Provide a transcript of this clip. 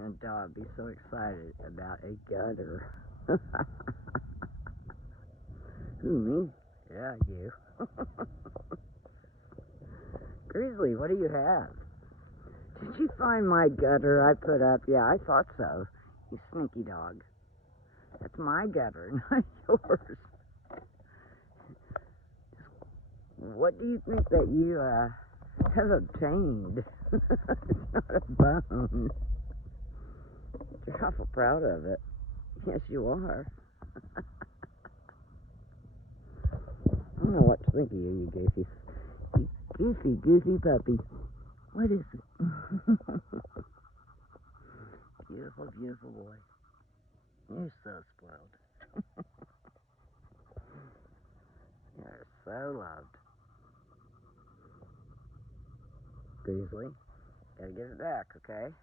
seen a dog be so excited about a gutter. Who, me? Yeah, you. Grieseley, what do you have? Did you find my gutter I put up? Yeah, I thought so. You sneaky dog. That's my gutter, not yours. What do you think that you have obtained? It's not a bone. You're awful proud of it. Yes, you are. I don't know what to think of you, goofy. You goofy puppy. What is it? Beautiful, beautiful boy. You're so spoiled. You're so loved. Grieseley, gotta get it back, okay?